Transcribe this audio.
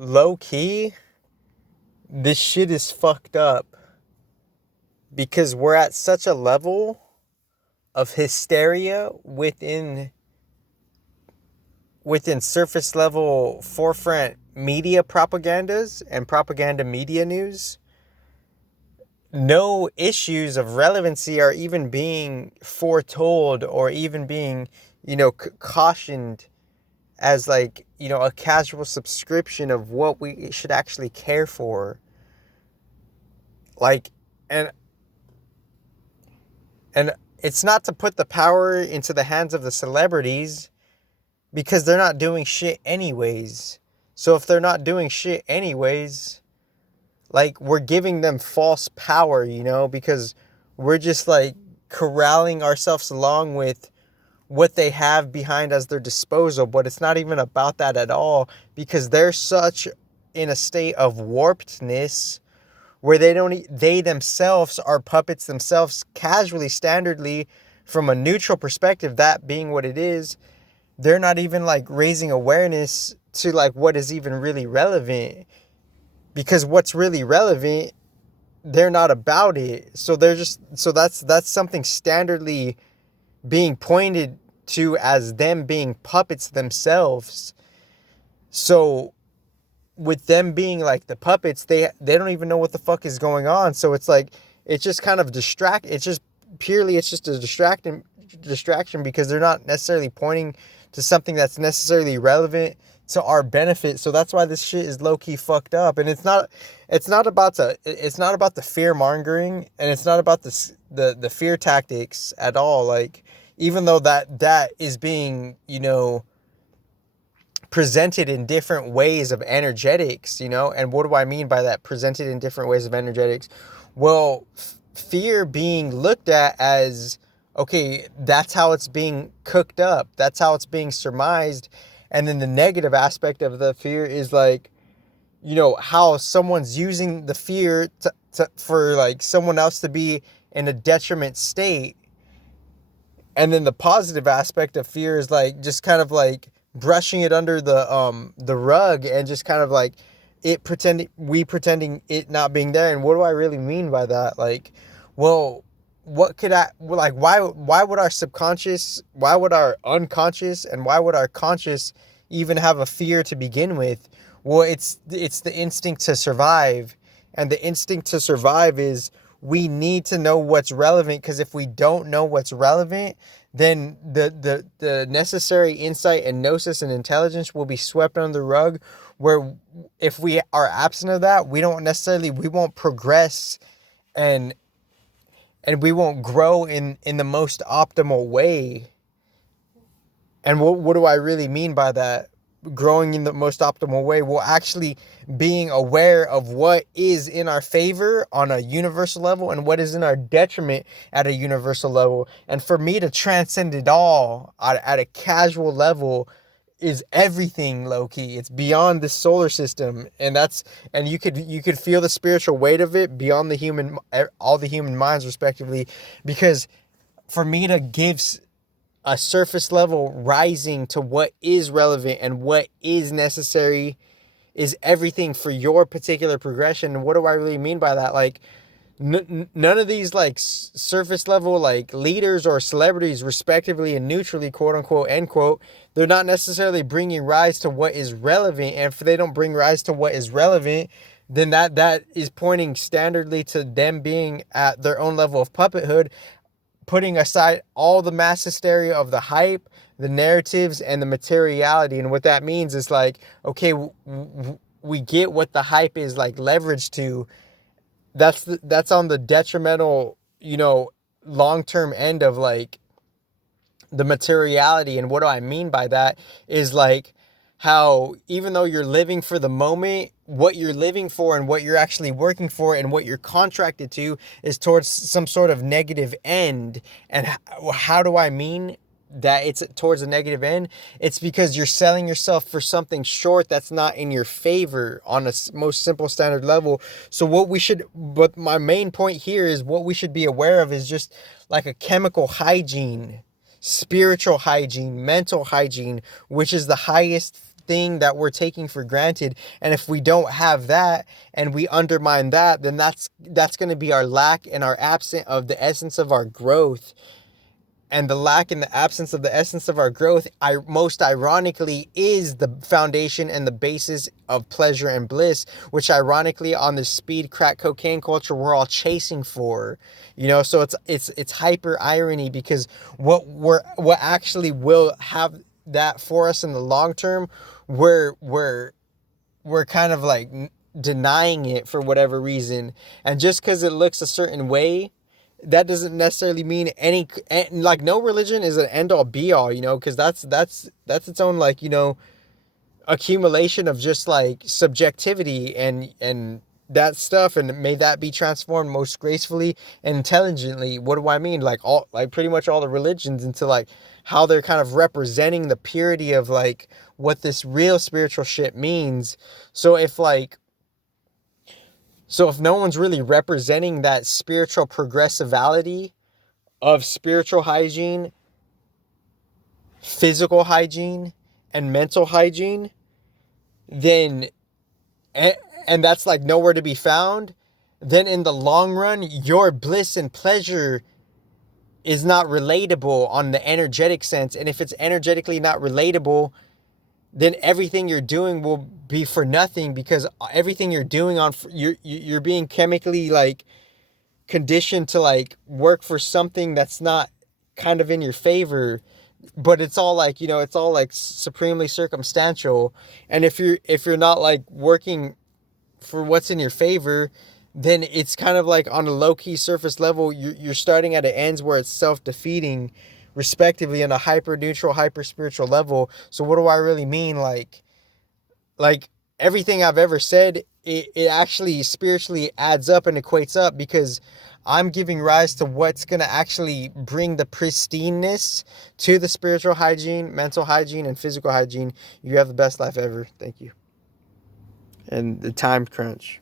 low key, this shit is fucked up because we're at such a level of hysteria within surface level forefront media propagandas and propaganda media news. No issues of relevancy are even being foretold or even being, cautioned as like, a casual subscription of what we should actually care for. Like, and and it's not to put the power into the hands of the celebrities because they're not doing shit anyways. So if they're not doing shit anyways, like, we're giving them false power, because we're just like corralling ourselves along with what they have behind as their disposal. But it's not even about that at all, because they're such in a state of warpedness where they themselves are puppets themselves, casually, standardly, from a neutral perspective, that being what it is. They're not even like raising awareness to like what is even really relevant, because what's really relevant, they're not about it. So that's something standardly being pointed to as them being puppets themselves. So with them being like the puppets, they don't even know what the fuck is going on. So it's like, it's just kind of it's just a distraction because they're not necessarily pointing to something that's necessarily relevant to our benefit. So that's why this shit is low-key fucked up. And it's not about the fear mongering, and it's not about the fear tactics at all. Like, even though that is being, presented in different ways of energetics, and what do I mean by that? Presented in different ways of energetics. Well, fear being looked at as, okay, that's how it's being cooked up, that's how it's being surmised. And then the negative aspect of the fear is like, how someone's using the fear for like someone else to be in a detriment state. And then the positive aspect of fear is like just kind of like brushing it under the rug, and just kind of like pretending it not being there. And what do I really mean by that? Like, well, why would our subconscious, why would our unconscious, and why would our conscious even have a fear to begin with? Well, it's the instinct to survive. And the instinct to survive is, we need to know what's relevant, because if we don't know what's relevant, then the necessary insight and gnosis and intelligence will be swept under the rug, where if we are absent of that, we won't progress, and we won't grow in the most optimal way. And what do I really mean by that? Growing in the most optimal way, well, actually being aware of what is in our favor on a universal level and what is in our detriment at a universal level. And for me to transcend it all at a casual level is everything, low-key. It's beyond the solar system, and you could feel the spiritual weight of it beyond all the human minds respectively, because for me to give a surface level rising to what is relevant and what is necessary is everything for your particular progression. And what do I really mean by that? Like, none of these like surface level like leaders or celebrities respectively and neutrally, quote unquote, end quote, they're not necessarily bringing rise to what is relevant. And if they don't bring rise to what is relevant, then that is pointing standardly to them being at their own level of puppethood, putting aside all the mass hysteria of the hype, the narratives, and the materiality. And what that means is like, okay, we get what the hype is like leveraged to. That's on the detrimental, long-term end of like the materiality. And what do I mean by that is like how even though you're living for the moment, what you're living for and what you're actually working for and what you're contracted to is towards some sort of negative end. And how do I mean that it's towards a negative end? It's because you're selling yourself for something short that's not in your favor on a most simple standard level. So but my main point here is what we should be aware of is just like a chemical hygiene, spiritual hygiene, mental hygiene, which is the highest thing that we're taking for granted. And if we don't have that and we undermine that, then that's going to be our lack and our absence of the essence of our growth. And the lack and the absence of the essence of our growth, most ironically, is the foundation and the basis of pleasure and bliss, which ironically on the speed, crack, cocaine culture, we're all chasing for. So it's hyper irony, because what actually will have that for us in the long term, we're kind of like denying it for whatever reason. And just because it looks a certain way, that doesn't necessarily mean like no religion is an end all be all, because that's its own, like, accumulation of just like subjectivity and that stuff. And may that be transformed most gracefully and intelligently. What do I mean? Like pretty much all the religions, into like how they're kind of representing the purity of like what this real spiritual shit means. So if no one's really representing that spiritual progressivity of spiritual hygiene, physical hygiene, and mental hygiene, then, and that's like nowhere to be found, then in the long run, your bliss and pleasure is not relatable on the energetic sense. And if it's energetically not relatable, then everything you're doing will be for nothing, because everything you're doing you're being chemically like conditioned to like work for something that's not kind of in your favor. But it's all like, it's all like supremely circumstantial. And if you're not like working for what's in your favor, then it's kind of like on a low-key surface level, you're starting at an ends where it's self-defeating, respectively, on a hyper neutral, hyper spiritual level. So what do I really mean? Like everything I've ever said, it actually spiritually adds up and equates up, because I'm giving rise to what's going to actually bring the pristineness to the spiritual hygiene, mental hygiene, and physical hygiene. You have the best life ever. Thank you. And the time crunch.